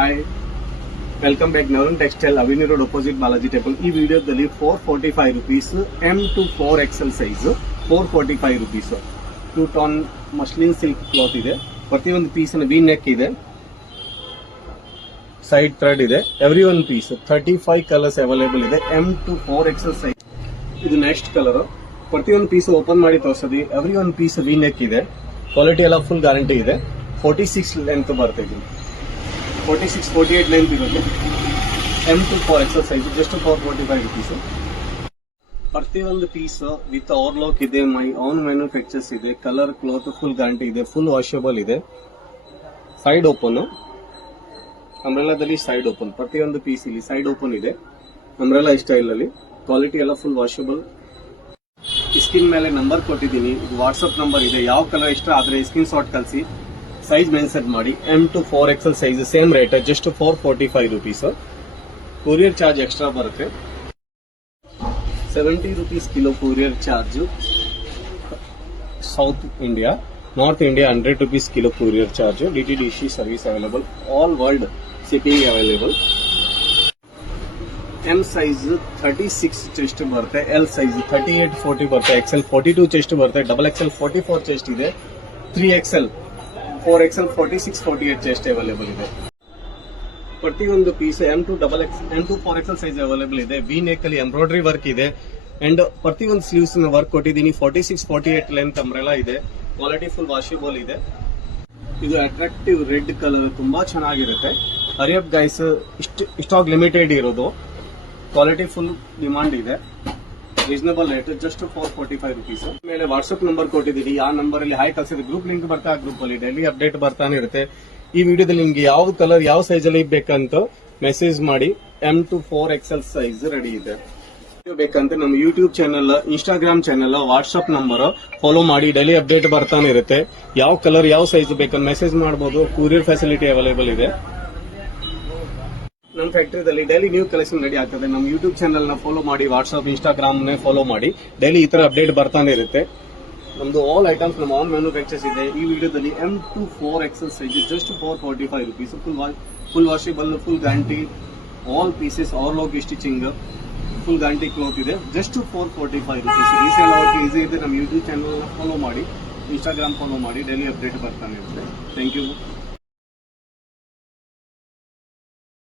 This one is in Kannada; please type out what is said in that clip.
Hi, welcome back. Navaran textile, ಅವಿನಿ ರೋಡ್ ಅಪೋಸಿಟ್ ಬಾಲಾಜಿ ಟೆಂಪಲ್. ಈ ವಿಡಿಯೋದಲ್ಲಿ 445 rupees M to 4XL size 445 rupees 2 tone muslin silk cloth ಇದೆ. ಪ್ರತಿಯೊಂದು ಪೀಸ್ ವಿ ನೆಕ್ ಇದೆ, ಸೈಡ್ ಥ್ರೆಡ್ ಇದೆ. Every one piece 35 colours available ಇದೆ. M to 4XL size. ಇದು ನೆಕ್ಸ್ಟ್ ಕಲರ್. ಪ್ರತಿಯೊಂದು ಪೀಸ್ ಓಪನ್ ಮಾಡಿ ತೋರಿಸೋದು. Every one piece V neck ಇದೆ. ಕ್ವಾಲಿಟಿ ಎಲ್ಲ ಫುಲ್ ಗ್ಯಾರಂಟಿ ಇದೆ. 46 ಲೆಂತ್ ಬರ್ತದೆ. 46-48 ಲೆಂತ್ ಇರೋದು. M to 4XL size just 445 rupees. ಪ್ರತಿಯೊಂದು ಪೀಸ್ ವಿತ್ ಓವರ್ಲಾಕ್ ಇದೆ. ಮೈ ಓನ್ ಮ್ಯಾನುಫ್ಯಾಕ್ಚರ್ಸ್ ಇದೆ. ಕಲರ್ ಕ್ಲಾತ್ ಫುಲ್ ಗ್ಯಾರಂಟಿ ಇದೆ. ಫುಲ್ ವಾಷಬಲ್ ಇದೆ. ಸೈಡ್ ಓಪನ್, ಅಂಬ್ರೆಲಾದಲ್ಲಿ ಸೈಡ್ ಓಪನ್. ಪ್ರತಿಯೊಂದು ಪೀಸ್ ಇಲ್ಲಿ ಸೈಡ್ ಓಪನ್ ಇದೆ. ಅಂಬ್ರೆಲಾ ಸ್ಟೈಲ್ ಅಲ್ಲಿ ಕ್ವಾಲಿಟಿ ಎಲ್ಲ ಫುಲ್ ವಾಷಬಲ್. ಸ್ಕ್ರೀನ್ ಮೇಲೆ ನಂಬರ್ ಕೊಟ್ಟಿದ್ದೀನಿ. ಇದು ವಾಟ್ಸ್ಆಪ್ ನಂಬರ್ ಇದೆ. ಯಾವ ಕಲರ್ ಇಷ್ಟ ಆದ್ರೆ ಸ್ಕ್ರೀನ್ ಶಾಟ್ ಕಳಿಸಿ, ಸೈಜ್ ಮೆನ್ಷನ್ ಮಾಡಿ. M to 4XL size same rate, just 445 rupees. Courier charge extra ಬರುತ್ತೆ. 70 rupees kilo courier charge. South India, north India 100 rupees kilo courier charge. DTDC service available. All world shipping available. M size 36 chest ಬರುತ್ತೆ. L ಸೈಜ್ 38-40 ಬರುತ್ತೆ. XL 42 ಚೆಸ್ಟ್ ಬರುತ್ತೆ. XXL 44 ಚೆಸ್ಟ್ ಇದೆ. 3XL 4XL 46-48 ಚೆಸ್ಟ್ ಅವೈಲೇಬಲ್ ಇದೆ. ಪ್ರತಿಯೊಂದು piece M to 4XL size available ಇದೆ. ವಿ ನೆಕ್ ಅಲ್ಲಿ ಎಂಬ್ರಾಯ್ಡರಿ ವರ್ಕ್ ಇದೆ. ಅಂಡ್ ಪ್ರತಿಯೊಂದು ಸ್ಲೀವ್ಸ್ ವರ್ಕ್ ಕೊಟ್ಟಿದ್ದೀನಿ. 46-48 ಲೆಂತ್ ಅಂಬ್ರೆಲಾ ಇದೆ. ಕ್ವಾಲಿಟಿ ಫುಲ್ ವಾಷಬಲ್ ಇದೆ. ಇದು ಅಟ್ರಾಕ್ಟಿವ್ ರೆಡ್ ಕಲರ್, ತುಂಬಾ ಚೆನ್ನಾಗಿರುತ್ತೆ. ಹರಿಯಪ್ ಗೈಸ್, ಸ್ಟಾಕ್ ಲಿಮಿಟೆಡ್ ಇರೋದು. ಕ್ವಾಲಿಟಿ ಫುಲ್ ಡಿಮಾಂಡ್ ಇದೆ. Reasonable rate, just 445 rupees. ಮೇಲೆ ವಾಟ್ಸ್ಆಪ್ ನಂಬರ್ ಕೊಟ್ಟಿದ್ದೀರಿ. ಆ ನಂಬರ್ ಅಲ್ಲಿ ಹಾಯ್ ಕಳಿಸಿದ್ರೆ ಗ್ರೂಪ್ ಲಿಂಕ್ ಬರ್ತಾ. ಆ ಗ್ರೂಪ್ ಅಲ್ಲಿ ಡೈಲಿ ಅಪ್ಡೇಟ್ ಬರ್ತಾನೆ ಇರುತ್ತೆ. ಈ ವಿಡಿಯೋದಲ್ಲಿ ನಿಮ್ಗೆ ಯಾವ ಕಲರ್ ಯಾವ ಸೈಜ್ ಅಲ್ಲಿ ಬೇಕಂತ ಮೆಸೇಜ್ ಮಾಡಿ. M to 4XL size ready ಇದೆ. ಬೇಕಂತ ನಮ್ಮ YouTube channel, Instagram channel, WhatsApp number follow ಮಾಡಿ. ಡೈಲಿ ಅಪ್ಡೇಟ್ ಬರ್ತಾನೆ ಇರುತ್ತೆ. ಯಾವ ಕಲರ್ ಯಾವ ಸೈಜ್ ಬೇಕಂತ ಮೆಸೇಜ್ ಮಾಡಬಹುದು. ಕೊರಿಯರ್ ಫೆಸಿಲಿಟಿ ಅವೈಲೇಬಲ್ ಇದೆ. ನಮ್ಮ ಫ್ಯಾಕ್ಟರಿದಲ್ಲಿ ಡೈಲಿ ನ್ಯೂ ಕಲೆಕ್ಷನ್ ರೆಡಿ ಆಗ್ತದೆ. ನಮ್ಮ ಯೂಟ್ಯೂಬ್ ಚಾನಲ್ ನ ಫಾಲೋ ಮಾಡಿ, ವಾಟ್ಸ್ಆಪ್ ಇನ್ಸ್ಟಾಗ್ರಾಮ್ ನ ಫಾಲೋ ಮಾಡಿ. ಡೈಲಿ ಈ ತರ ಅಪ್ಡೇಟ್ ಬರ್ತಾನೆ ಇರುತ್ತೆ. ನಮ್ದು ಆಲ್ ಐಟಮ್ಸ್ ನಮ್ಮ ಆನ್ ಮ್ಯಾನುಫ್ಯಾಕ್ಚರ್ಸ್ ಇದೆ. ಈ ವಿಡಿಯೋದಲ್ಲಿ M to 4XL size just 445 rupees. Full washable, full guarantee. All pieces overlock stitching, full guarantee cloth ಇದೆ. Just 445 rupees. ರೀಸೇಲ್ ಅವರ್ಗೆ ಈಸಿ ಇದೆ. ನಮ್ಮ ಯೂಟ್ಯೂಬ್ ಚಾನಲ್ ಫಾಲೋ ಮಾಡಿ, ಇನ್ಸ್ಟಾಗ್ರಾಮ್ ಫಾಲೋ ಮಾಡಿ. ಡೈಲಿ ಅಪ್ಡೇಟ್ ಬರ್ತಾನೆ ಇರುತ್ತೆ. Thank you.